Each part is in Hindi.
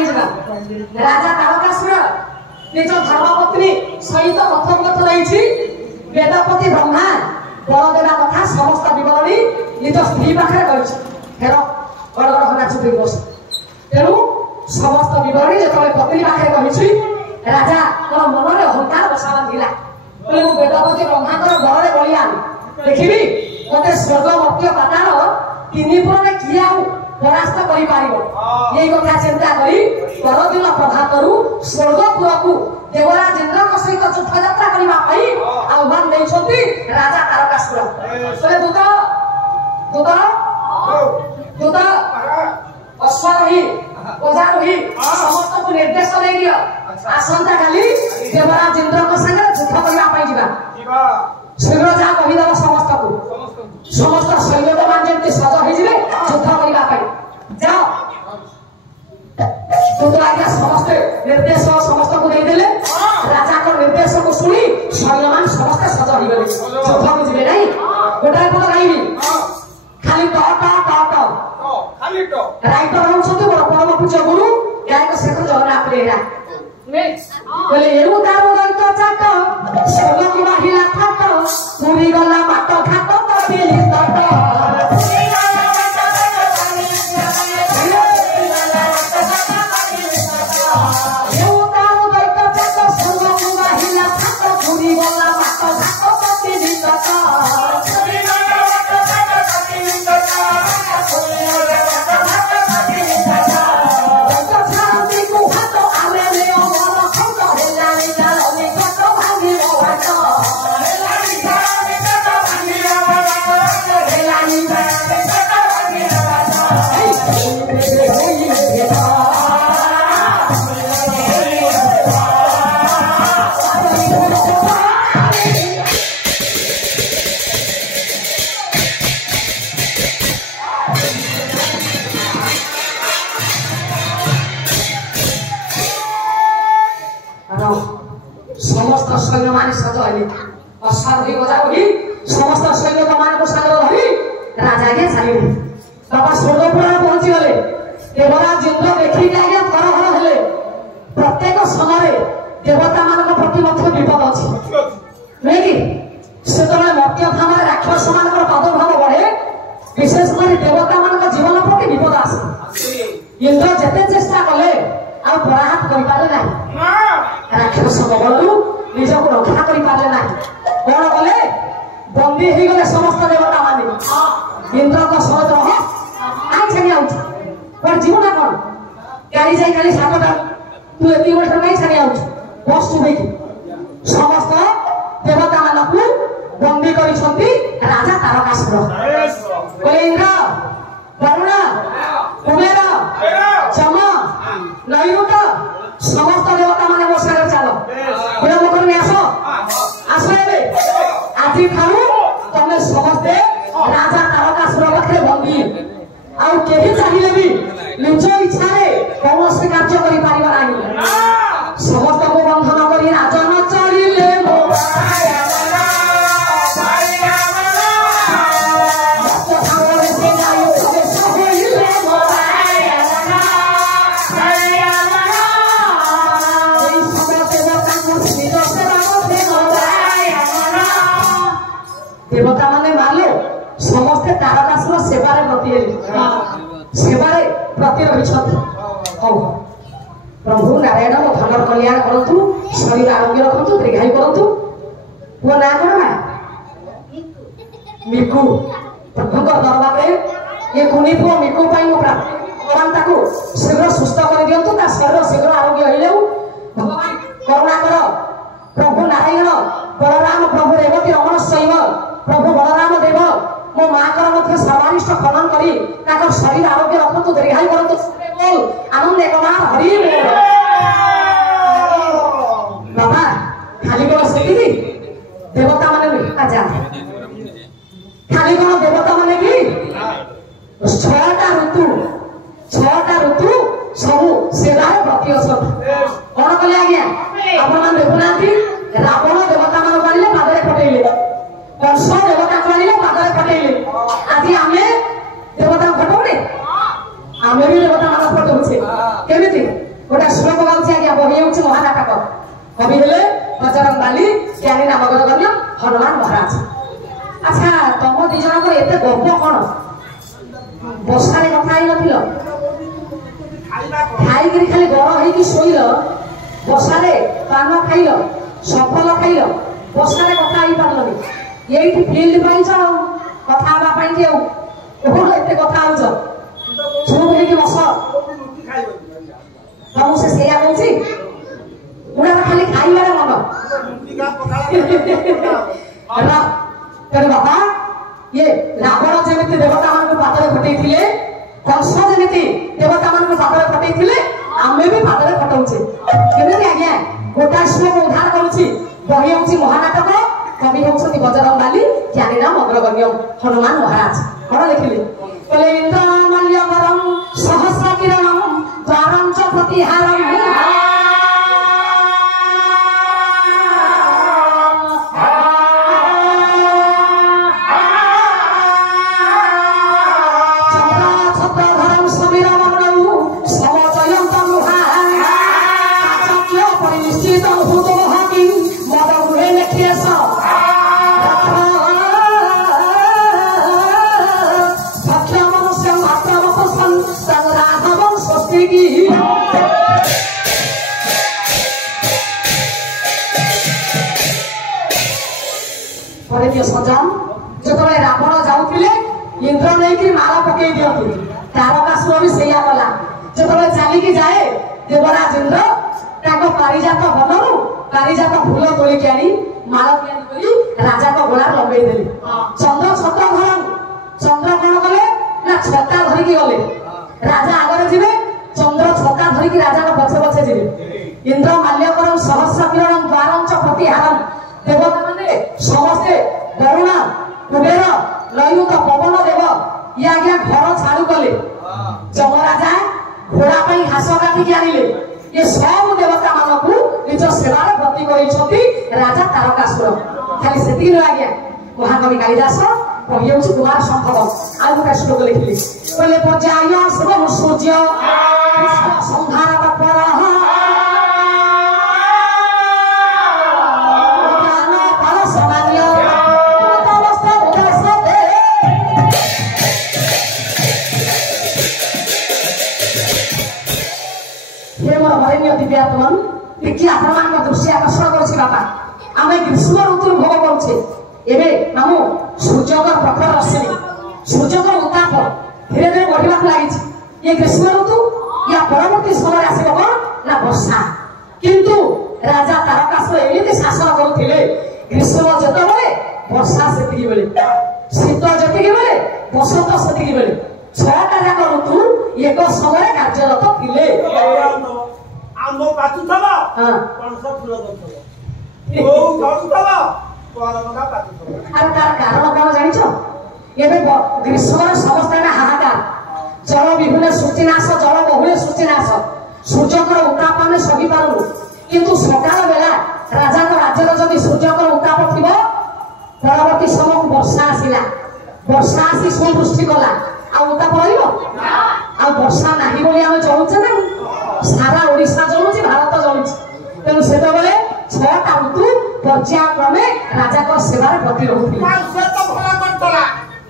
राजा तारकासुर निज धर्मपत्नी सहित कथोपकथ रही वेदपति ब्रह्मा बलदेवा कथा समस्त विवरणी निज स्त्री पाखे फेर बड़ बड़ हना चुप बस तेणु समस्त विवरणी जो पत्नी पाखे कही राजा मन में अहंकार बसा बांधिला बोले मु वेदपति ब्रह्मा बड़े बलियान देखी मत स्वर्ग मर्त्य पाताल तीन पुरे किए परास्त कर कथा चिंता करी परदिन प्रभातरू स्वर्गपुर को देवराज इंद्र सहित युद्ध यात्रा करने आह्वान नहीं राजा तारकासुर दूत दूत दूत अश्वारोही ओजारोही समस्त को निर्देश दे दियो आसंता काली देवराज इंद्र संगे युद्ध करने शीघ्र जा कहीदेव समस्त को समस्त सैनिक मान जमी सज हो युद्ध करने जाओ समस्त निर्देश समस्त को देदेले राजा को निर्देश को शुणी सैन्यमान समस्त सज हो गले युद्ध को जीवे नहीं गोटाए पद गाइबी खाली ट ट ट ट खाली ट राइटर होउछथि बड़ परम पूज्य गुरु गायक शेखर जगन्नाथ बेहेरा बोले एरु दारु दैत चाट सोलो की बाहिला ठाट पुरी गला माट घाट तबेली तट समस्त सैन्य मान सज हली अश्वारोही गजारोही समस्त सैनिक मान को सागर धरी राजा के चली बाबा स्वर्गपुर पहुंची गले देवराज इंद्र देखी आज्ञा तरहर हेले प्रत्येक समय देवता मान प्रति मध्य विपद अच्छी नहीं कि से मध्य धाम राक्षस मान प्रादुर्भाव बढ़े विशेष कर देवता मान जीवन प्रति विपद आसे इंद्र जिते चेष्टा कले आ पराहात कर पारे ना राक्षस बलू निज को रक्षा कर पारे ना कौन कले बंदी हो गले समस्त देवता माने इंद्र को सहित आई छानी आउछ पर जीवन ना कौन गाड़ी जाई खाली सातटा तू एती वर्ष नहीं छानी आउछ बस तू देखी समस्त देवता मानकु बंदी करिसंती राजा तारकासुर बोले इंद्र वरुण कुबेर जम नैऋत समस्त देवता माने मो सागर चलो विलंब करनी आसो आसो एबे आजि ठारू तमे समस्ते राजा तारकासुर पाखे बंदी आउ केही चाहिए भी निज इच्छा रे कौन कार्य करि पारिबा नाही समस्त को बंधन करी राजन चलिले मो देवता माने मालो समस्ते तारकासुर सेवारे प्रति रही प्रभु नारायण मो धनर कल्याण करतु शरीर आरोग्य रखतु दीर्घायु करतु वो ना करो ना मिकु प्रभु दरबार में ये कुनी पुओ मिकु पाई मो भगवान ताकू शीघ्र सुस्थ कर दियंतु ता शरीर शीघ्र आरोग्य होइलेउ भगवान करुणा करो प्रभु नारायण बलराम प्रभु रेवती रमण शैव प्रभु बलराम देव मो माँ कर सर्वानिष्ठ खनन करी ताकर शरीर आरोग्य रखतु दीर्घायु करतु बोल आनंद एकमार हरि बाबा खाली कौन से देवता माने भी आजा खाली कौन देवता माने भी 6टा ऋतु सब सेवार प्रति कौन कले आज्ञा आप देखुना रावण देवता मान आनिले पादरे पटेले कंस देवता को आनिले पादरे पटेले आज आमे देवता फटौने आमे भी देवता मान फटौछे केमिति गोटा श्लोक गाउछि आज्ञा बहि होछि महानाटक कवि हेले बजरंग बाली ज्ञानी नामक जगन्य हनुमान महाराज अच्छा तुम दी जन को एते गप कोन बसारे कथा ही नथिल खाई गिरी खाली गरम हेकी सोइल बसारे पान खाइल सफल खाइल बसारे कथा ही पारलनी एठी फील्ड पाइछ कथा बा पाइ केउ ओहो एते कथा आउछ चुप हेकी बस तमु से सेया कहछि उड़ा खाली खाइबार मन तेरे बाबा ये रावण जमी देवता मान पादे फटे कंस जमी देवता मान पादे फटे आमे भी पादे फटाऊे केमी आज्ञा गोटा श्लोक उद्धार करुच्ची बही हूँ महानाटक कवि हूँ बजरंग बाली ज्ञानी नाम अग्रगण्य हनुमान महाराज कौन लिखिले बोले इंद्र मल्यवरम सहस्र किरणम द्वारम च प्रतिहारम सजान जो रावण जाऊे इंद्र नहीं माला पकई दिखती तारकासुर भी सैया गला जो चलिकी जाए देवराज इंद्र पारिजात बनू पारिजात फूल तोलिक आनी माला राजा को गोला लगे देली चंद्र छत धरन चंद्र कौन गले ना छता धरिकी गले राजा आगे जीवे चंद्र छता धरिकी राजा को पछे पछे जीवे इंद्र माल्यकरम सहस्र किरणम द्वारम च प्रतिहारम देवता माने समस्ते वरुण कुबेर लयुत पवन देव ये आज्ञा घर छाड़ू कले जमराजा घोड़ा घास काटिकी आनिले ये सब देवता मानक निज सेवार ब्रती कर राजा तारकासुर खाली से आज्ञा महाकवि कालिदास कही हूँ कुमार संभव आज गोटे श्लोक लिखिले बोले पर्याय शिव सूर्य संहार तत्पर दिव्यात्मन देखिए आपण दृश्य आकर्षण कर बापा आम ग्रीष्म ऋतु भोग करुचे एवं नाम सूर्यकर प्रखर रश्मि सूर्यकर उत्ताप धीरे धीरे बढ़ा लगी ये ग्रीष्म ऋतु या परवर्ती समय आस ना वर्षा किंतु राजा तारकासुर एमती शासन करुले ग्रीष्म जिते वर्षा से बेले शीत जी बेले बसंत से बेले छटा जाक ऋतु एक समय कार्यरत थे आंब पाचुथबा पणस फूल दथबा ओ गणुथबा परमका पाचुथबा अरे तार कारण कोन जानिछो एबे ग्रीष्मर समस्त ना हाहाकार जल विभिन्न सूचिनाश जल बहुले सूचिनाश सूर्यकर उत्ताप में सही पारु किंतु सकाल बेला राजा को राज्यर जदि सूर्यकर उत्ताप थिबो परवर्ती समय वर्षा आसिला वर्षा आसी सुवृष्टि कला आ उत्ताप रहिबो ना आ वर्षा नाही बोली हम चलुचे ना सारा ओडिशा जलुची भारत जलुची तेणु से छटा ऋतु पर्यायक्रमे राजा को सेवार प्रति रहुथिले से तो भला करतला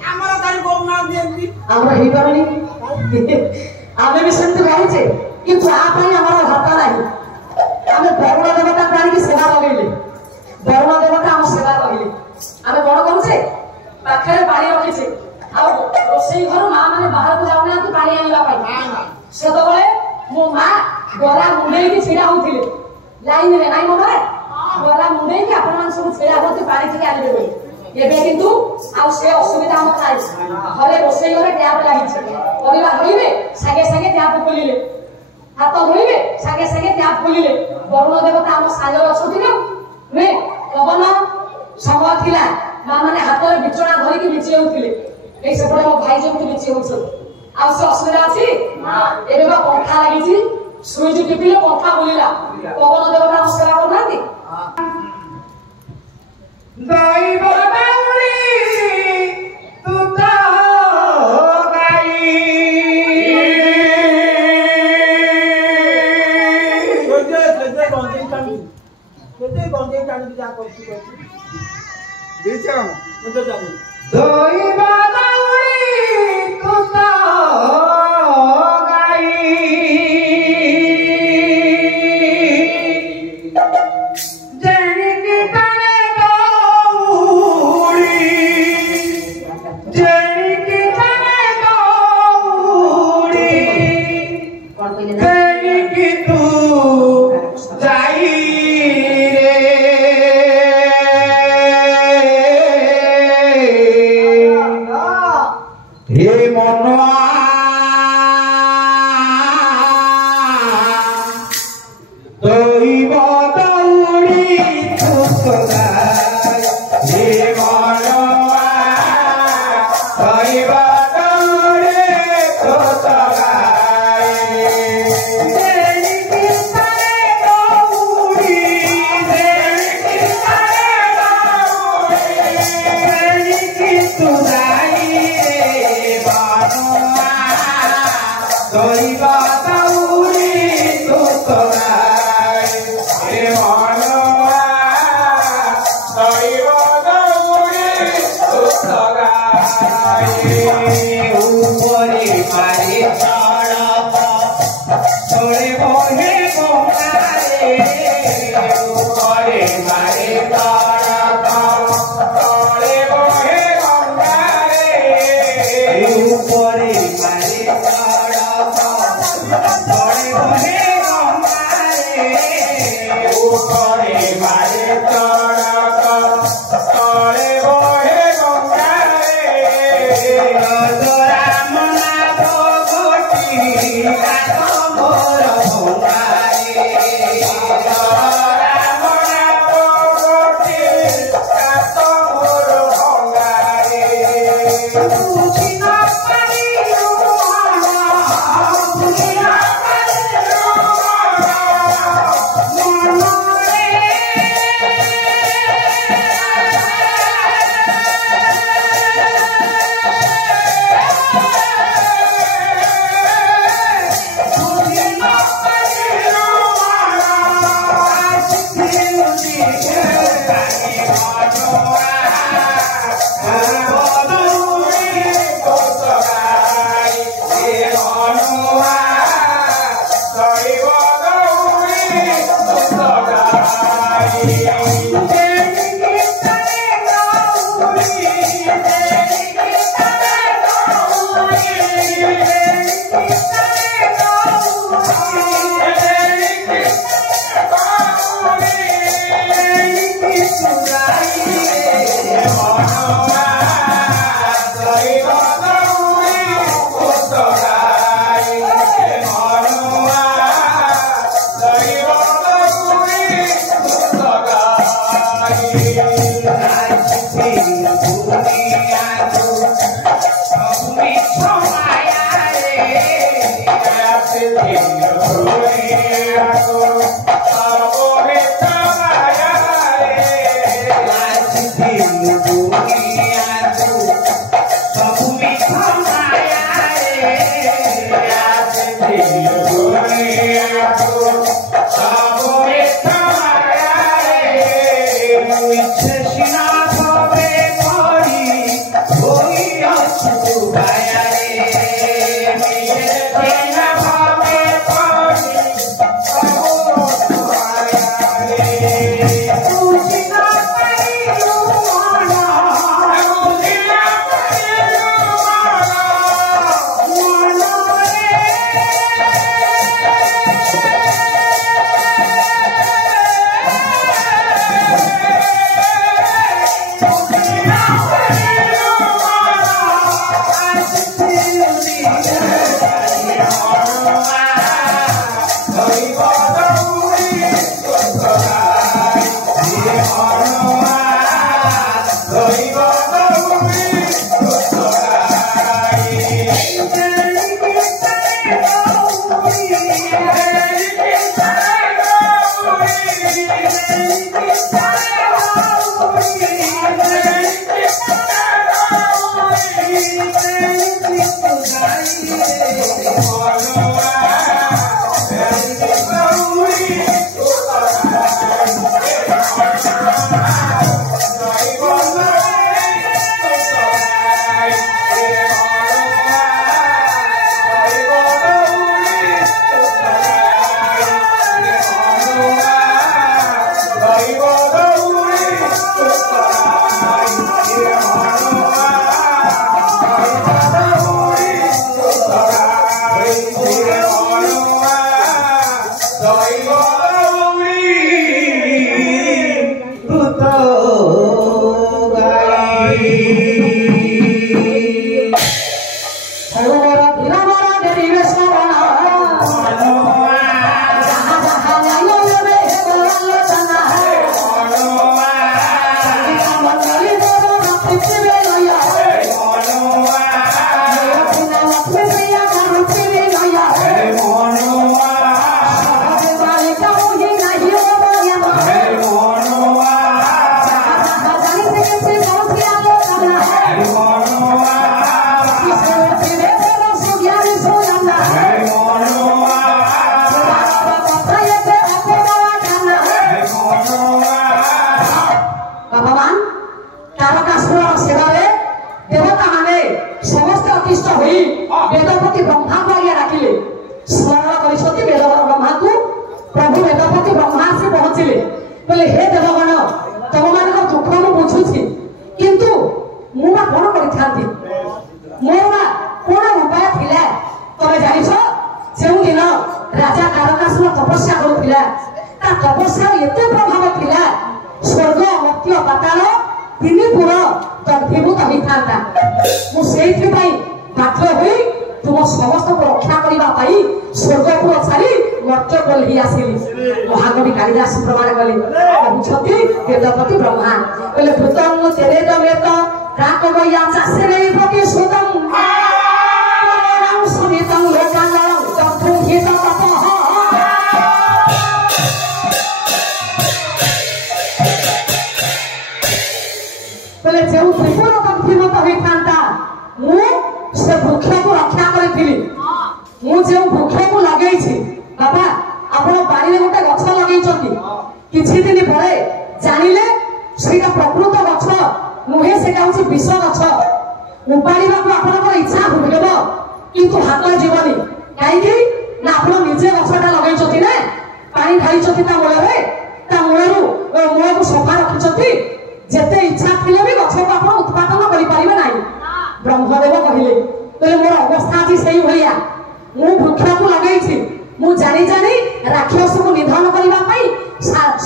हमर गाड़ी गोना देली हमर हेई परनी आमे भी संत रहिचे किंतु आ पई हमर हाथ नाही आमे वरुण देवता प्राणी की सेवा लगेले वरुण देवता हम सेवा लगेले आमे कोन करूचे पाखरे पानी रखिचे आ रोसई घर मां माने बाहर को जाउना कि पानी आनिबा पई से तो मो माँ गला मुंडे की छिड़ा होथिले लाइन रे नाइ मोरे गला मुंडे की आपन सब छिड़ा होती पानी टिके आले देबे एबे किंतु आ से असुविधा हम खाइ घरे रोसई घरे ट्याप लागि छै परिवा होइबे सागे सागे ट्याप खोलिले हाथ धोइबे सागे सागे ट्याप खोलिले वरुण देवता हम सागर असुति न रे पवन समय थिला मां माने हाथ रे बिचଣା धरि की बिचि होथिले ए सेपटे मो भाई जेमति बिचि होछ आ से असुविधा अछि एबे बा पंखा लागि सुइज टिपिले पंखा बोलिला पवन देवता सेवा करनाती दैव दाउरी तू तो गाई केते गंजे टाणी जा करछि बेचा मुझे जानी दैव दाउरी तू तो जाई बोले हे देवगण तुम मान दुख मु बुझुछि किंतु मु बा कोन करि थांती मोर बा कोन उपाय थिला तमे जानिछ जे दिन राजा तारकासुर तपस्या करुथिला ता तपस्या एते प्रभाव थिला स्वर्ग मर्त्य पाताल तीन तद्भुत होता मुझे बाध्य हो तुम समस्त को रक्षा करने स्वर्गपुर छाड़ी मर्त्य कोल्ही आसिली महाकवि कालिदास प्रमाण कले कहते वेदपति ब्रह्मा बोले भूतम तेरे दमेत काकवया चासेरे प्रतिशोधम समितम लोकांगम तत्त्वहित तपः बोले जो त्रिपुर तद्भुत होता से वृक्ष को रक्षा करी मुझे वृक्ष को लगे बाबा आप बाड़ी में गोटे गछ लगे किछि दिन पर जानिले सेटा प्रकृत गछ नुहे सेटा होछि विष गछ उपाड़िबा को आपनकर इच्छा होइब किंतु हाथ जीवनी कहीं ना आप निजे गछटा लगे ना पानी ढाई ता मूल को सफा रखी जेते इच्छा थिले भी गछ को आप उत्पादन करि परिबे नाही ब्रह्मदेव कहले बोले मोर अवस्था अछि सेही भलिया मु वृक्ष को लगेछि मु जानी जानी राक्षस को निधन करिबा पई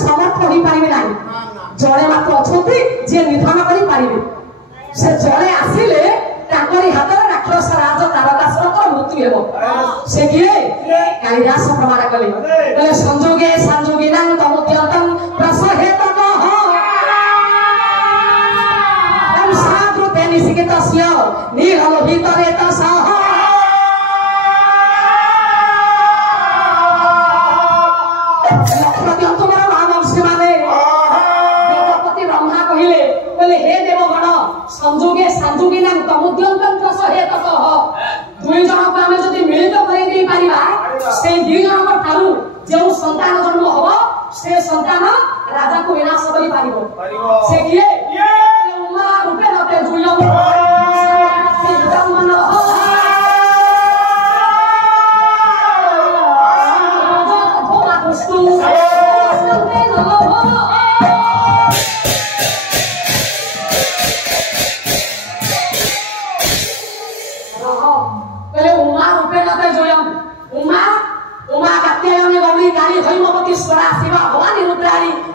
समर्थ होई परिबे नाही जणे मात्र अछंती जे निधन करि परिबे से जणे आसिले ताकरी हाथ राक्षस राज तारकासुर को मृत्यु हेबो से किए कालिदास प्रमाण कले बोले संजोगे संजोगिनां तमुत्यंतम प्रसहेत संजोगे संजोगिना तमुद्यंतम प्रसहेत दुई जन को आमे जदी मिलित करै देई परिबा से दुई जन को थारु जो संतान जन्म होबो से संतान राजा को विनाश करि परिबो से किए उमा रूपे नते जुयो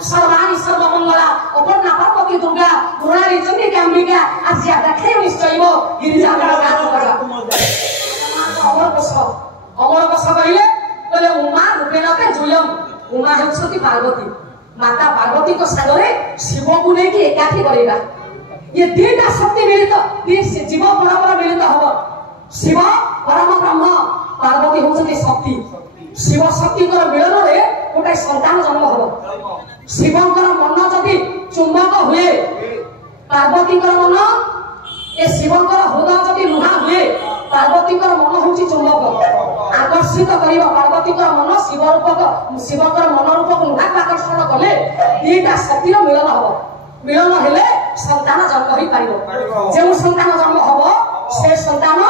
सर्वाणी सर्वमंगला अपर्णा पार्वती दुर्गा मुरारी चंडिका अंबिका आज्ञा देखे निश्चय गिरिजा अमर कस कहले बोले उमा रूपेणते जुयम उमा हेउछती पार्वती माता पार्वती को सागरे शिव को लेके एकाठी करेगा ये दीटा शक्ति मिलित जीव परम मिलित हबो शिव परम ब्रह्म पार्वती होउछती शक्ति शिव शक्ति को मिलन रे गोटे संतान जन्म हबो शिवंकर मन जदि चुंबक हुए पार्वती मन ए शिवंकर हृदय जदि लुहा हुए पार्वती मन हूँ चुंबक आकर्षित कर पार्वती मन शिव रूपक शिवंकर मन रूपक लुहा आकर्षण कले दीटा शक्तिर मिलन हम मिलन हेले संतान जन्म हो पार जो संतान जन्म हम से संतान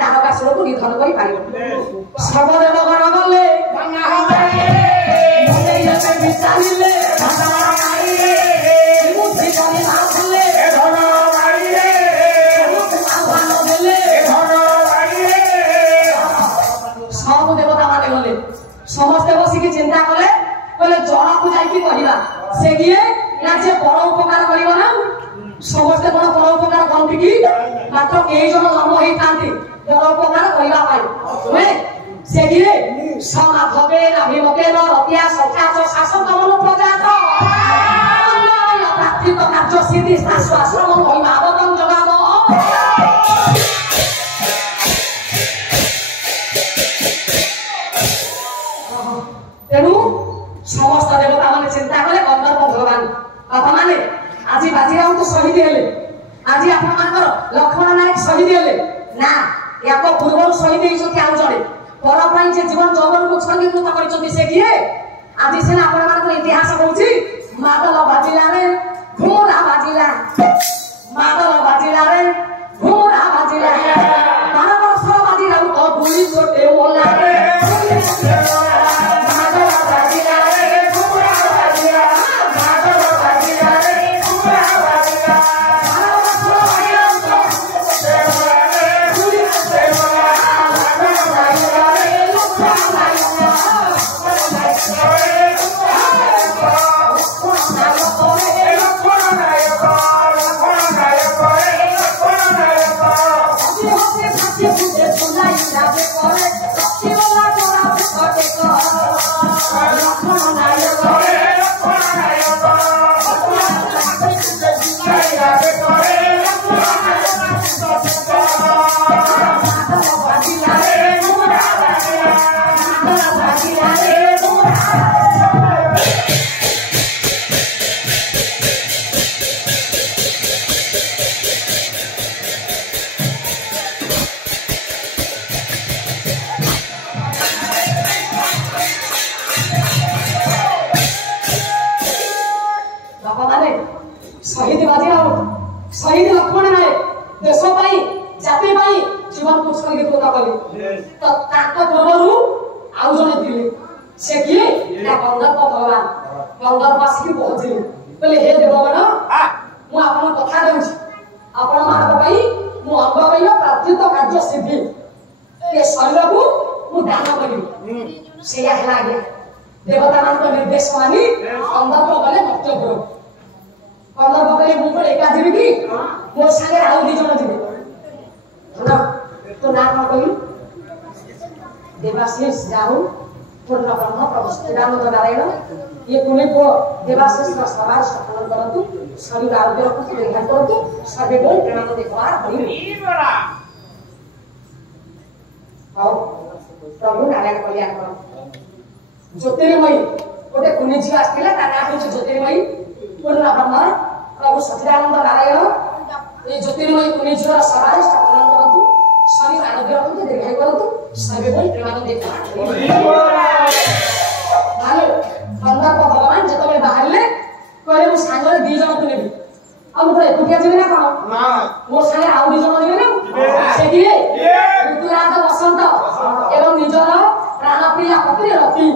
तारकासुर को निधन कर पार सर्वदेव गण गले सब देवता माने गले समस्ते बसिकी चिंता कले बोले जन को जाइकी कहवा से किए ना जे बड़ उपकार करियो ना समस्ते बड़ बड़ उपकार करती कि मात्र कई जन जन्म होई थांती बड़ उपकार करिवा पाई से किए समाधवे नाभिमके रतिया सख्याच शासक मन प्रजात प्राप्तिक कार्य सिद्धि आश्रम महिमा अवतम जगाम तेणु समस्त देवता माने चिंता कले गंधर्व भगवान बापा माने आज बाजीराव को शहीद हेले आज आपण लक्ष्मण नायक शहीद हेले ना या पूर्व शहीद होइछथि आउ जणे पर पई जे जीवन जौवन को छंगीकृत करिसथि से किए आज सेना आपण मानक इतिहास कहूची मादल बाजिला रे घोड़ा बाजिला मादल बाजिला रे घोड़ा बाजिला 12 वर्ष बाजिला तो गुली छोटे मोला रे मादल बाजिला रे घोड़ा बाजिला शहीद लक्ष्मण नायक देश पाई जाति पाई जीवन को उत्सर्गित कले तो ताको पूर्वरु आउ जने दिले से किए ना गंधर्व भगवान गंधर्व आसी पहुंचले बोले हे देवगण मु आपन कथा दउछि आपण मानव पाई मु अंग पाई प्राप्तित कार्य सिद्धि ए शरीर को मु दान करी से हला गया देवता मान को निर्देश मानी गंधर्व गले मर्त्यपुर गंधर्व गले मु को एका दिबी कि मोर संगे आउ दी जण दिबे तो ना कही देवाशीष जाऊ पूर्ण ब्रह्म प्रभु श्रीराम नारायण ये पुणे को देवाशीष का सवार सफल करतु शरीर आरोग्य रखतु देखा करतु सर्वे बोल प्रणाम देखवार हरि आओ प्रभु नारायण कल्याण कर ज्योतिर्मयी गोटे कुनी झी आस्थिला ता ना होछ ज्योतिर्मयी पूर्ण ब्रह्म प्रभु सच्चिदानंद नारायण ये ज्योतिर्मयी कुनी झीर सवार सफल करतु शरीर आरोग्य रखतु देखा करतु सर्वे बोल प्रणाम देखवार हेलो गंधर्व भगवान जतबे बाहरले कहले मो सांगरे दी जण तुले भी हम तो एकुटिया जिबे ना कोन ना मो संगे आउ दी जण जिबे ना से दिए ऋतुराज बसंत एवं निजर प्राणप्रिय पत्नी रति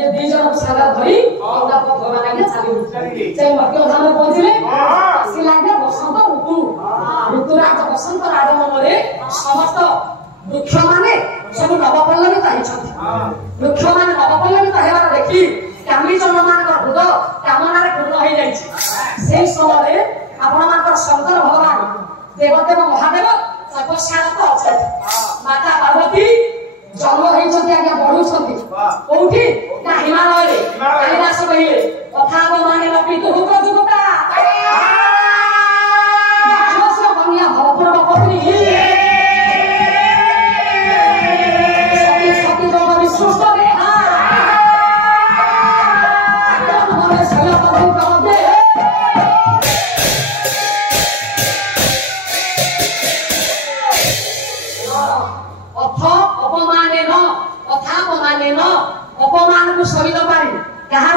ये दी जण सागर धरी गंधर्व भगवान आगे चली से मध्य धाम पहुंचले आसी लागे बसंत ऋतु ऋतुराज बसंत आगमन रे समस्त वृक्ष माने सब नवपल्लवित होइछथि वृक्ष माने नवपल्लवित हेबार देखि कामी जन्मान का हृदय कामनारे पूर्ण हो जाइछि से समय आपण मानकर शंकर भगवान देवदेव महादेव तपस्यारत अछथि माता पार्वती जन्म होइछथि आज्ञा बढुछथि कोठी ना हिमालय रे कैलाश कहिले कथा माने लपित हो प्रजुता जोस्य बनिया भवपूर्व पत्नी सुस्त रे हमारे सला प्रभु कर दे अपमान को सही न पारी कहार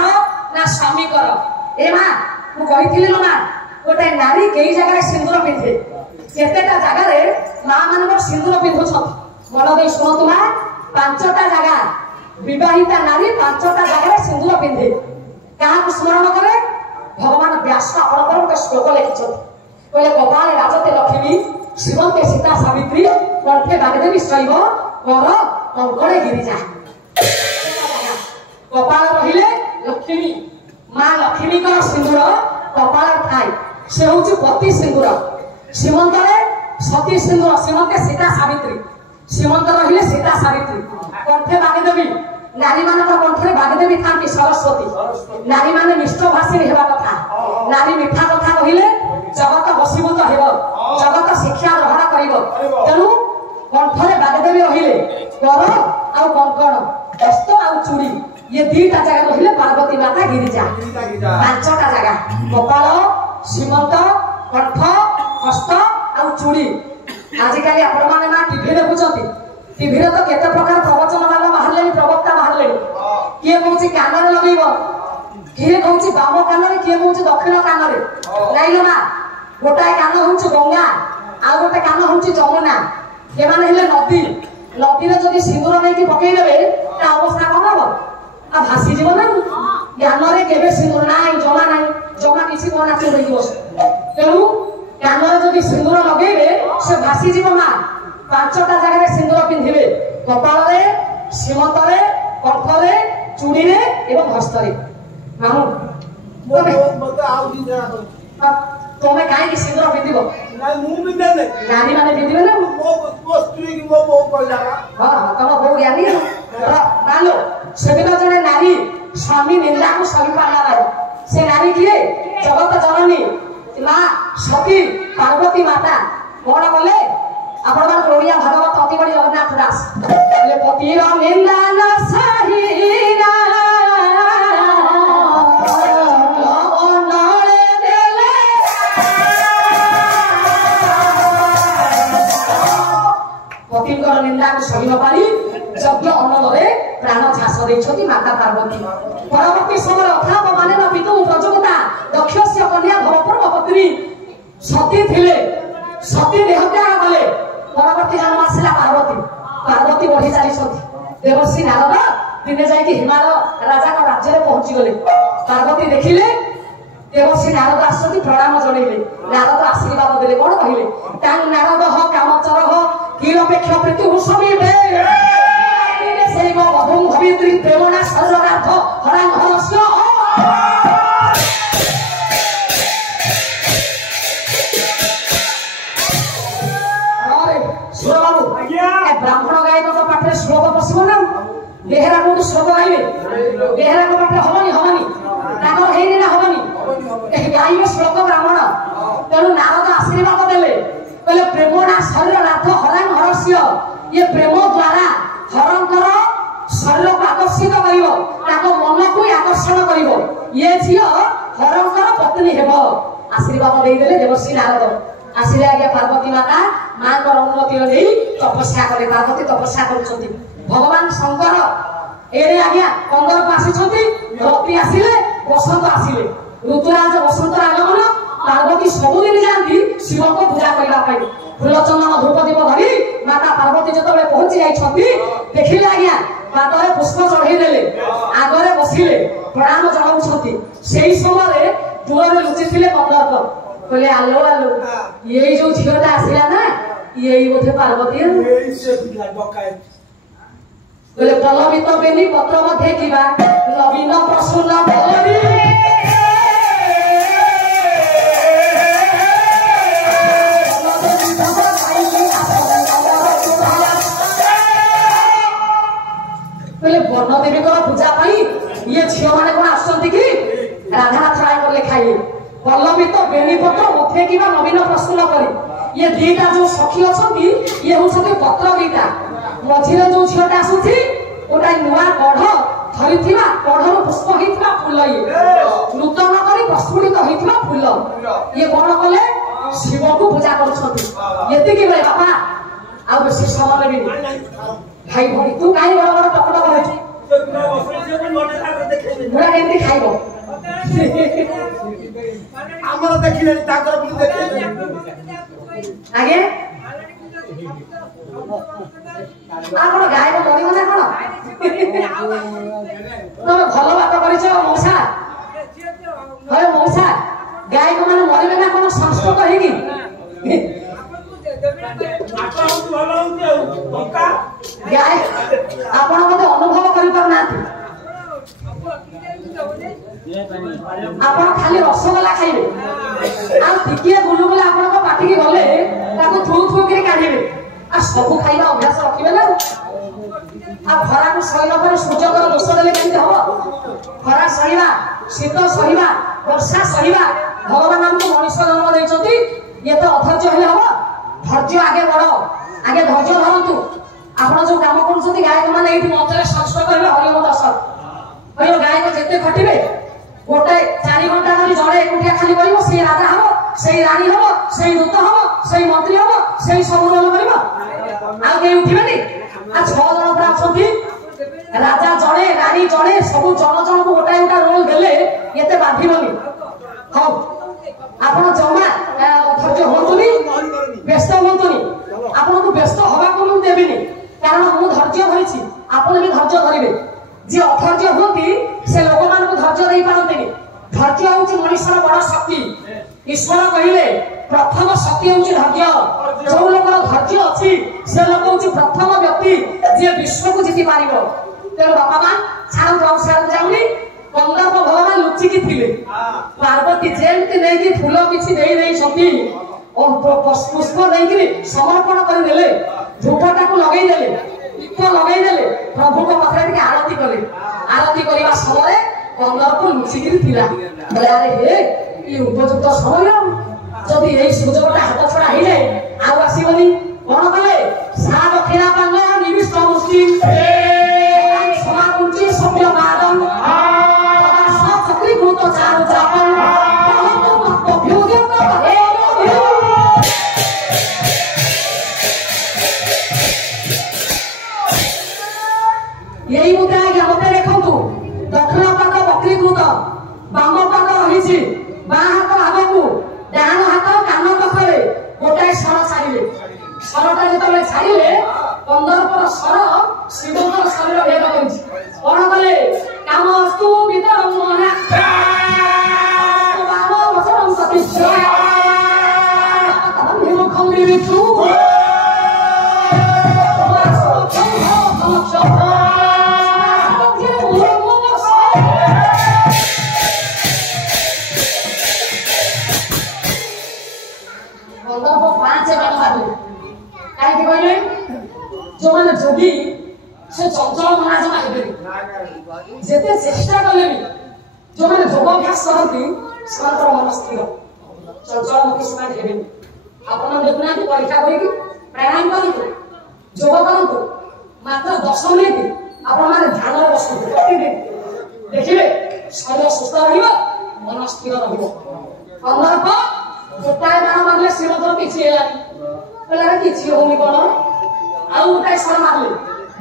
ना स्वामी कर ए मां मु कहिथिली न मां गोटे नारी केई जगह सिंदूर पिंधे केतेटा जगह रे मां मानकर सिंदूर पिंधु छथि मन दे सुनतु मां पांचटा जगह विवाहिता नारी पांचटा जगह सिंदूर पिंधे क्या स्मरण करे भगवान व्यास आपणकर गोटे श्लोक लिखिछथि कहले कपाले राजते लक्ष्मी श्रीमते सीता सावित्री कंठे बागदेवी शैव कर कंकड़े गिरिजा कपाल रहिले लक्ष्मी मां लक्ष्मी का सिंदूर कपाल थाई से होची पति सिंदूर श्रीमंत रे सती सिंदूर श्रीमते सीता सावित्री श्रीमंत रहिले सीता सावित्री कंठे बागदेवी नारी मानकर कंठे बागदेवी थांती सरस्वती नारी माने मिष्टभाषी हेबा कथा नारी मिठा कथा कहिले जगत बसीभूत हेब जगत शिक्षा ग्रहण करिब तेनु कंठरे बागदेवी रहिले कर आ कंकण हस्त आ चूड़ी ये दीटा जगह रहिले पार्वती माता गिरिजा पांचटा जगह कपाल श्रीमंत कंठ हस्त आ चूड़ी आजिकाली आपण माने ना टीवी देखुछथि टीवी रे तो केते प्रकार प्रवचन वाला बाहरले प्रवक्ता बाहरले किए कहूची कान रे लगेइबो किए कहूची बाम कान रे किए कहूची दक्षिण कान रे नाइलो ना गोटाय कान होउची गंगा आ गोटे कान होउची जमुना ए माने हेले नदी नदी रे जदी सिंदूर नै कि पकई देबे ता अवस्था कोन हो आ भासी जीव ना ज्ञान रे केबे सिंदूर नाइ जमा किछि कोन आछे देइबो तेनु कानरे जदि सिंदूर लगेबे से भासी जीव मां पांचटा जगह रे सिंदूर पिंधिबे कपाल रे सीमत रे कंठ रे चूड़ी रे एवं हस्त रे मामू मते आउ दिन जरा तोमे काहे कि सिंदूर पिंधिबो नाइ मु पिंधे नै नानी माने पिंधिबे ना मो स्त्री की मो बहु कहला हां तम बहु ज्ञानी नालो सेदिन जने नारी स्वामी निंदा को सही पाला नारी से नारी किए जगत जननी मां सती पार्वती माता कौन कले आपण मान ओडिया भागवत अति बड़ी जगन्नाथ दास बोले पतिर निंदा न सहीना पतिर निंदा को सही न पारी यज्ञ अनलरे प्राण झास देछति माता पार्वती परवर्ती समय अथाप माने न पितु प्रजोगता दक्षस्य कन्या भवपूर्व पत्नी सती थिले सती देहत्याग कले परवर्ती जन्म आसला पार्वती पार्वती बढ़ी चली देवर्षि नारद दिने जाइए हिमालय राजा का राज्य में पहुंची गले पार्वती देखिले देवर्षि नारद आसती प्रणाम जनइले नारद आशीर्वाद देले कौन कहले तां नारद हो कामचर हो किरपेक्ष मृत्यु समीपे से गो बधुं भवित्री प्रेमणा सर्वरार्थ हरां हरस्य ब्राह्मण गायक पाठे श्लोक बसब ना बेहरा को श्लोक गाइबे बेहरा को पाठे हबनी हबनी ताकर हेनी ना हबनी गाइबे श्लोक ब्राह्मण तेणु नारद आशीर्वाद देले कहले प्रेमणा शरीरनाथ हरां हरस्य ये प्रेम द्वारा हरंकर शरीर को आकर्षित करिवो ताको मन को आकर्षण करिवो ये झियो हरंकर पत्नी हेबो आशीर्वाद देई देले देवर्षि नारद आसिले आज्ञा पार्वती माता मां को अनुमति ले तपस्या करे पार्वती तपस्या करछथि भगवान शंकर एरे आज्ञा कंदर को आसीछथि रति आसिले बसंत आसिले ऋतुराज बसंत आगमन पार्वती सबुदिन जानती शिव को पूजा करला पाई फूल चंदन धूप दीप धरी माता पार्वती जतबे पहुंची जाइछथि देखिले आज्ञा पादरे पुष्प चढ़ाई देले आगरे बसिले प्रणाम जणाउछथि सेही समय दूर लुचिथिले कंदर बोले आलो आलो यही जो झीलटा आसिला ना यही बोधे पार्वती यही से बकाय बोले कलमित बेनी पत्र मध्ये किबा नवीन प्रसन्न बलरी बोले वर्ण देवी को पूजा पाई ये झियो माने कोन आसंती कि राधानाथ राय को लिखाई पल्लवित बेणीपत्र मध्य किबा नवीन प्रश्न करी ये दीटा जो सखी अछंती ये होछते पत्र दीटा मझिरे जो झियोटा आसुथि ओटा नुआ गढ़ धरिथिबा गढ़र पुष्प हिथिबा फूल ये नूतन करी प्रस्फुटित हिथिबा फूल ये कोन कले शिव को पूजा करछथि यति कि बापा आ बेसी समय लेबी भाई भणी तू काई बड़ बड़ टपट करछ बुढ़ा केंती खाइबो ଆମର ଦେଖିଲେ ତାଙ୍କର ବି ଦେଖିଲେ आगे ଆପଣ ଗାୟକ କରିବ ନା କଣ ତମେ ଭଲ ବାଟ କରିଛ ମଉସା ହଏ ମଉସା ଗାୟକ ମାନେ ମରିବେ ନା କଣ ସଂସ୍କୃତ ହେଇକି ଆପଣ ମତେ ଅନୁଭବ କରିପାରୁନାହାନ୍ତି ଆପଣ ଖାଲି ରସଗୋଲା ଖାଇବେ ଆଉ ଟିକିଏ ବୁଲୁବୁଲା ଆପଣଙ୍କ ପାଟିକି ଗଲେ ତାକୁ ଥୁ ଥୁ କରି କାଢିବେ ଆଉ ସବୁ ଖାଇବା ଅଭ୍ୟାସ ରଖିବେ ନା ଆଉ ଖରାକୁ ସହିଲା ପରେ ସୂର୍ଯ୍ୟଙ୍କର ଦୋଷ ଦେଲେ କେମିତି ହବ ଖରା ସହିବା ଶୀତ ସହିବା ବର୍ଷା ସହିବା ଭଗବାନ ଆମକୁ ମଣିଷ ଜନ୍ମ ଦେଇଛନ୍ତି ଇଏ ତ ଅଧୈର୍ଯ୍ୟ ହେଲେ ହବ ଧୈର୍ଯ୍ୟ ଆଗେ ବଡ ଆଗେ ଧୈର୍ଯ୍ୟ ଧରନ୍ତୁ ଆପଣ ଯୋଉ କାମ କରୁଛନ୍ତି ଗାୟକ ମାନେ ଏଇଠି ମଞ୍ଚରେ ସଂସ୍କୃତ କରିବେ ହରିଓମ ଦର୍ଶନ ହରିଓ ଗାୟକ ଯେତେ ଖଟିବେ गोटे 4 घंटा धरी जड़े एकुटिया खाली करिवो से राजा हबो से रानी हबो से दूत हबो से मंत्री हबो से समूलन करिवो आ के उठिबेनी आ 6 जण पुरा अछंती राजा जड़े रानी जड़े सब जण जण को गोटा गोटा रोल देले एते बाधिबनी हो आपण जमा धैर्य होतुनी व्यस्त होतुनी आपण को व्यस्त होबा को मु देबिनी कारण मु धैर्य धरिछि आपण भी धैर्य धरिबे जे अधैर्य होती से लोक मान को धैर्य दे पारंतेनी धैर्य होची मनुष्यर बड़ शक्ति ईश्वर कहिले प्रथम शक्ति होची धैर्य जो लोकर धैर्य अछि से लोक होची प्रथम व्यक्ति जे विश्व को जीति पारिबो तेरो बापा मां छाड़ संसार जाउनी कंदर को भगवान लुचि की थिले पार्वती जेंति नै कि फूल किछि देई देई छथि और पुष्प देई कि समर्पण कर देले धूपटा को लगै देले दीप लगै देले प्रभु को पाखरे के आरती कले आरती करबा समय कंदर को लुचिगिरी थिला बोले अरे हे ई उपयुक्त समय जदि एई सुजोगटा हाथ छडा हिले आउ आसीबनी कोन कले सा दक्षिणा पांग निविष्ट मुष्टि समा कुंची सभ्य बादन सब चक्री भूत चारु चापन बहुत अभ्योग्य का यही मुद्रा है मते देखंतु दक्षिण पाद वक्रीकृत बाम पाद रहिछि बा हाथ आगकु डाहाण हाथ कान ଛାଡ଼ିଲେ ସରଟା ଯେତେବେଳେ ଛାଡ଼ିଲେ 15 ସର ଶିବଙ୍କର ଶରୀର ଭେଦ କରିଛି କଣ କଲେ କାମ ଅସ୍ତୁ ବିତର ମହା ବାମ ବସରଂ ସତିଚ୍ଛ ତମ ମୁଖଂ ବିବିତୁ जो मैंने जोगी से चंचल मना जमा हेबे जेते चेष्टा कले भी जो मैंने जोग अभ्यास करती सेमानकर मन स्थिर चंचल मती समान हेबे आपण देखुना परीक्षा करिकी प्राणायाम करंतु जोग करंतु मात्र 10 मिनिट आपण माने ध्यान बसतु प्रतिदिन देखिबे शरीर सुस्थ रहिबो मन स्थिर रहिबो अंदरप गोटाय मान मारले श्रीमंतर किछि हेलानी कहला किछि होनी कोन आउ उठाई सर मारले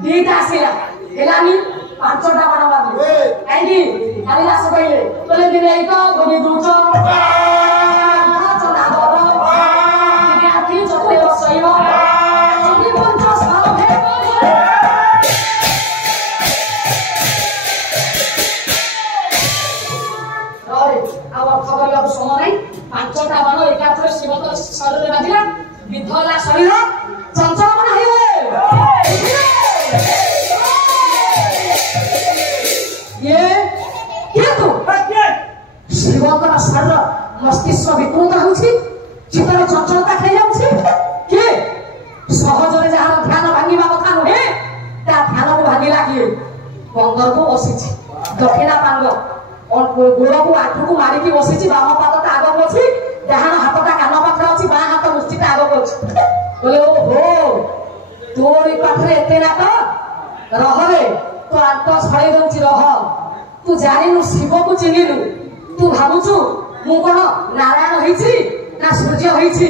दीटा आसीला हेलानी 5टा बाण मारले काईकी कालिदास कहले तले दिने एक गनि दुच चना दर दिने आथि चतुरे बसइबो जति पंच साल भेट रे आउ खबर लब समय नै 5टा बाण एकाथरे शिवतर शरीर बाजिला विधला शरीर चंचल मन हेले ये क्या तो शिवकर शरीर मस्तिष्क विकृत होउछि चित्तर चंचलता खाइ जाउछि के सहजरे जहार ध्यान भांगिबा कथा नहे ता ध्यान को भांगिला किए बंदर को बसिछि दक्षिणा पांग गोड़ को आठु को मारी की बसिछि बाम पादटा आग अछि डाहाण हाथटा कान पाखरे अछि बा हाथ मुष्टिटा आग अछि बोले ओहो तोरी पाखरे एते ना तो रहरे तो आंत छड़े दउछि रह तू जानिनु शिव को चिनिनु तू भाबुछु मु कोन नारायण होइछि ना सूर्य होइछि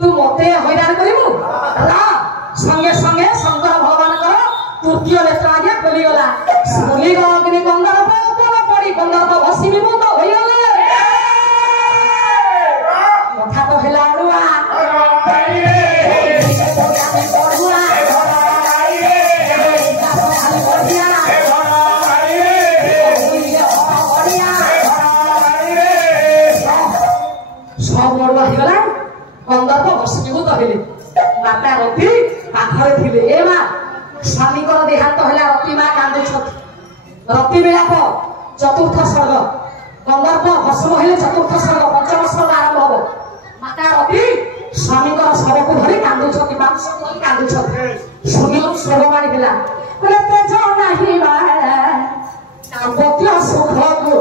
तू मते हैरान करिमु रा संगे संगे शंकर भगवान कर तृतीय नेत्र आज्ञा खोली गला सुनी गग्नि गंधर्व पर पड़ी गंधर्व भस्मी मुंड होइले कथा तो हेला अड़ुआ गंधर्व भस्मीभूत हेले माता रति पाखरे थिले ए मा स्वामीकर देहांत होला रति मा कांदु छथि रति विलाप चतुर्थ सर्ग गंधर्व भस्म हेले चतुर्थ सर्ग पंचम सर्ग आरंभ हो माता रति स्वामीकर शव को धरि कांदु छथि मांस धरि कांदु छथि सुनियो स्वर्ग मारी गेला बोले तेज नाही बा दाम्पत्य सुख को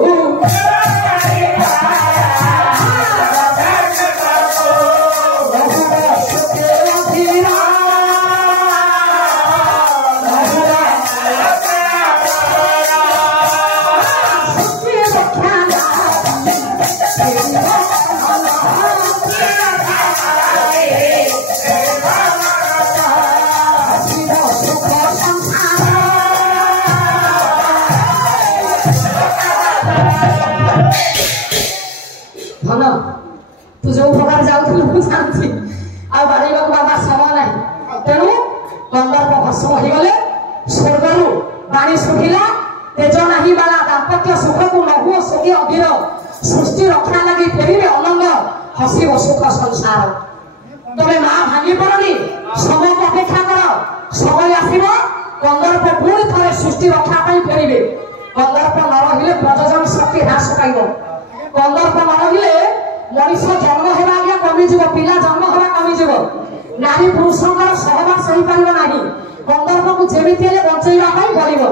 तू जो प्रकार जाऊथिलु जानछि आ बारीबा बाबा समय नाही तेनु गंधर्व भस्म होई गले स्वर्गरु बाणी सुखिला तेज नाही बाला दाम्पत्य सुख को नहु सुखी अधीर सृष्टि रक्षा लागि फेरिबे अनंग हसिब सुख संसार तबे मा भांगी पड़नी समय को अपेक्षा कर समय आसीब गंधर्व पुणी थरे सृष्टि रक्षा पई फेरिबे गंधर्व न रहिले प्रजनन शक्ति ह्रास पाइबो गंधर्व न रहिले मनुष्य जन्म हेबा आज्ञा कमी जीव पिला जन्म हेबा कमी जीव नारी पुरुषंकर सहवास होई परिबो नाही गंधर्व को जेमिति हेले बंचैबा पई पड़िबो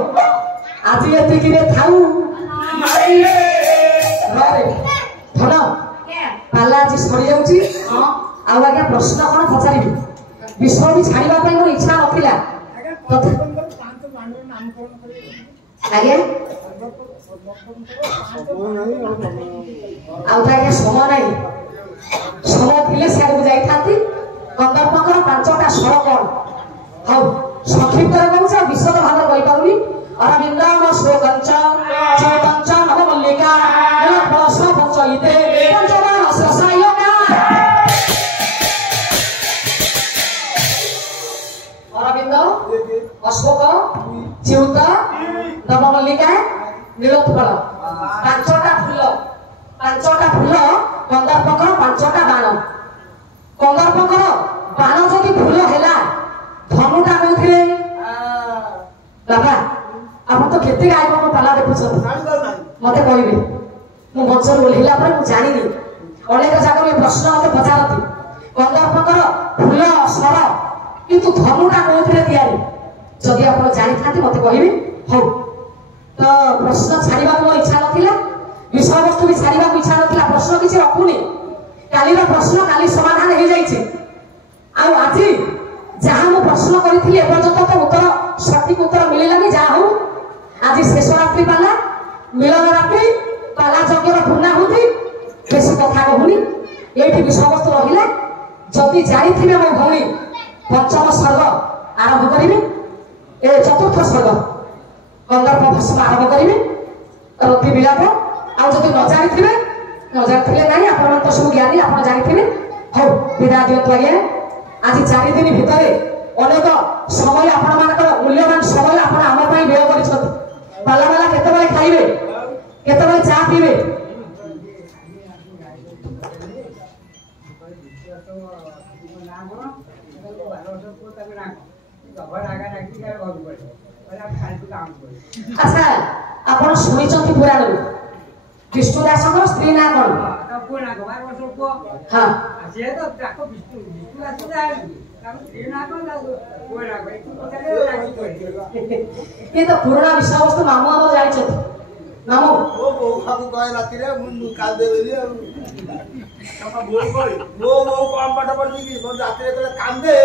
आज एतिकी रे थाउ मारिले रे धन पाला जी सरी जाउची हां आ आज्ञा प्रश्न कोन पचारिबी विषय भी छाड़ीबा पई मोर इच्छा नथिला आगे आउटाके समय नाही समय थिले साडू जाई थाती गंधर्वकर 5टा स्वर कोन हाउ संक्षिप्त रे कहूछ विशद भाव कहि पाउनी अरविंदम श्लोकंच चौतंच नव मल्लिका नील फलस पंचयिते पंचमान ससायका नीलोत्पल पांचटा फूल कंदर्पकर पांचटा बाण कंदर्पकर बाण जदि फूल है धनुटा कौन बाबा आप तो केते गायक पाला देखुं मत कहे मु मंचर ओह्ला जानी अनेक जगह ये प्रश्न मत पचारती कंदर्पकर फूल स्वर किंतु धनुटा कौन जदि आप जानी था मत कहे हौ तो प्रश्न छाड़ा मोर इच्छा नाला विषय वस्तु भी छाड़ा इच्छा नाला प्रश्न किसी रखुनी काली प्रश्न काली समाधान हो जाए आज जहाँ मु प्रश्न करी एपर्यंत तो उत्तर सठिक उत्तर मिललानी जहाँ हूँ आज शेष रात्रि पाला मिलन रात्रि पाला यज्ञ पूर्णाहुति बेसी कथा कहूनी ये विषय वस्तु रहा जदि जाइए मो भौणी पंचम स्वर्ग आरंभ करेंगे ए चतुर्थ स्वर्ग कंदर्प भाषण आरंभ करेंगे रति विलाप आदि न जानी ना आप तो सब ज्ञानी आप जानी हौ विदा दिंतु आज्ञा आज 4 दिन भितर अनेक समय आपण मूल्यवान समय आप व्यय कर पाला बाला केतबेले खाइबे केतबेले चा पीबे अच्छा आपण सुनिचंती पुराण विष्णुदास स्त्री ना कौन हाँ ये तो पुराना विषय वस्तु मामू आम जानी मामू राति काल देवेली मो बो कम पाठ पढ़ी राति कांदे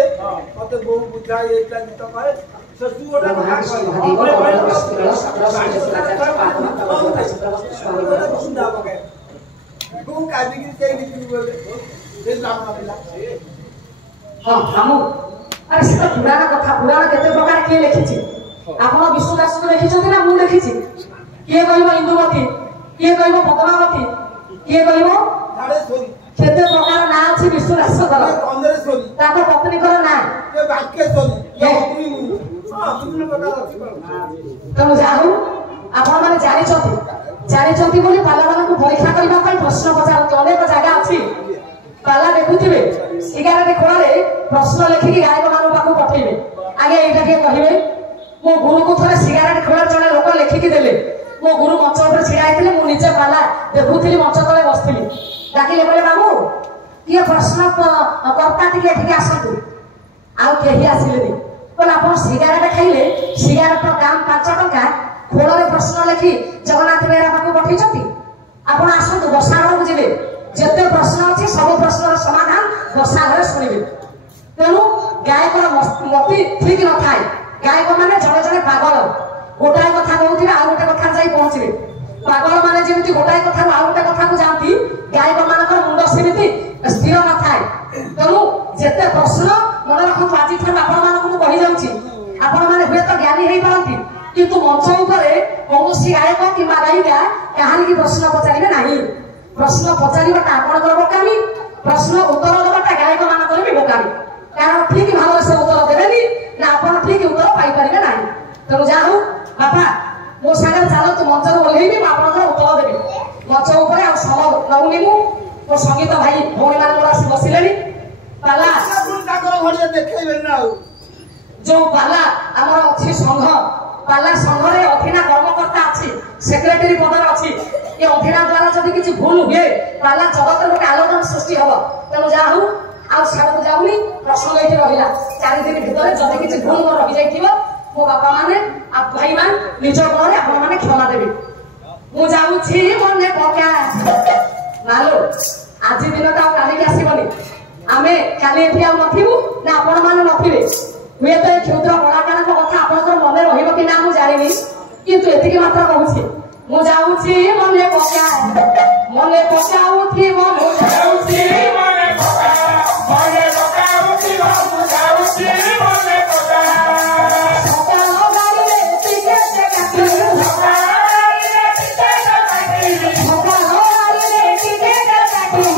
मत बो बुझा गीत कहे हाँ मामू अरे से पुराण कथा पुराण केते प्रकार किए लिखी आप विष्णुदास लिखी ना मुझे लिखी किए कह इंदुमती किए कह पद्मावती किए कह केते प्रकार ना अच्छी विष्णुदास पत्नी ना तेणु जाऊ आपण मैंने जानी पाला मान परीक्षा करने प्रश्न पचार अनेक जगह अच्छी पाला देखुवे सिगारेट खोल प्रश्न लिखिकी गायक मान पाक पठेबे आगे ये कहे मो गुरु को थे सिगारेट खोल जड़े लोक लिखिकी देले मो गुरु मंच पर छिड़ा होते मुझे पाला देखुली मंच तले बसती डाकिले बोले बाबू किए प्रश्न कर्ता टी आसतु आई आसिले बोले आप सिगारेट खाइले सिगारेट दाम 5 टंका खोल प्रश्न लिखि जगन्नाथ बेहरा पाक पठे आप आसतु बसा घर को जी जिते प्रश्न अच्छी सब प्रश्न समाधान बसा घरे शुणे तेणु गायक मती ठीक न थाए गायक मैंने जड़े जड़े पागल गोटाए कथा कहते आउ गोटे कथा जाई पहुंचे पागल मैंने जमी गोटाए कथा आउ गोटे कथा को जाती गायक मान मुंड सेमती स्थिर न थाए तेणु जिते प्रश्न मन रखु आज कही जाऊँगी आपण मैंने हुए तो ज्ञानी हो पारती किंतु मंच उपर कौन गायक कि गायिका कहानी की प्रश्न पचारे ना प्रश्न पचाराटा आपंकर बोकामी प्रश्न उत्तर देवाटा गायक मान भी बोकामी कारण ठीक भाव से उत्तर देवे ना आप ठीक उत्तर पाइपर ना तेणु जाऊ बापा मो सागर चलतु मंच ओह्लैबी आपंकर उत्तर देवी मंच उपर आ समय नौनी मो संगीत भाई भौणी मान आसी बसिले पाला जो पाला आमर अच्छी संघ पाला संघरे अधीना कर्मकर्ता अच्छी सेक्रेटरी पदर अच्छी ये अधीना द्वारा जब किसी भूल हुए पाला जगत गोटे आलोचना सृष्टि हम तेणु जाऊ आड़क जाऊनी प्रश्न ये रहा 4 दिन भितर जब किसी भूल मोर रही जाइए मो बापा मैंने भाई मान निज गुण आपने क्षमा देवी मुझे मन पका मालो आज दिनटा काली आसबनी आमे काली एठी आ नथिबु ना आपण माने नथिबे हुए तो क्षुद्र कलाकार कथा आपन मन रहिबो कि ना मु जानिनी किंतु एतिकी मात्र कहूछि मु जाउछि मने पकाउथि मु जाउछि मने पकाउथि मु जाउछि मने पका सकालो गाले टिके टिके सकालो गाले टिके टिके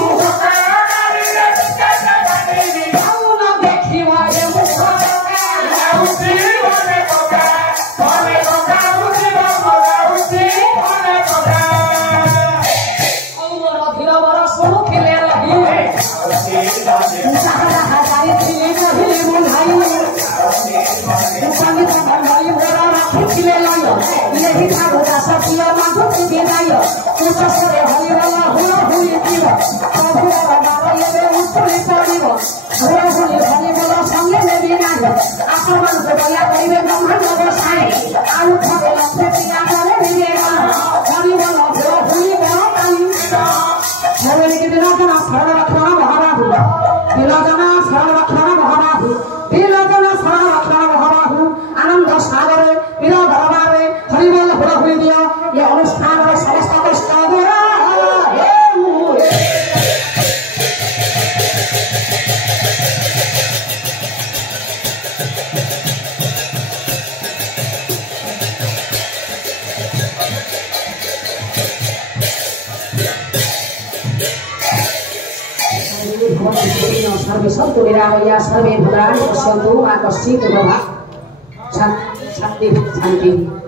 শুনি ধনী বল সঙ্গে নেবি না আসমান গোপালা করিবে ব্রহ্মাণ্ড বসায় আলু খাবে লক্ষ্য পিয়া করে নিবে না ধনী বল শুনি বল কালী হরিকে বিনোদনা শরণ রক্ষণ মহাবাহু বিনোদনা শরণ রক্ষণ মহাবাহু বিনোদনা শরণ রক্ষণ মহাবাহু আনন্দ সাগরে বিনোদ দরবারে হরিবল হুড়হুড়ি দিও এই অনুষ্ঠানের সমস্ত কষ্ট দূর सर्वे सन्तु निरामया सर्वे भूतानि पश्यन्तु मा कश्चित् दुःखभाग् शान्ति शान्ति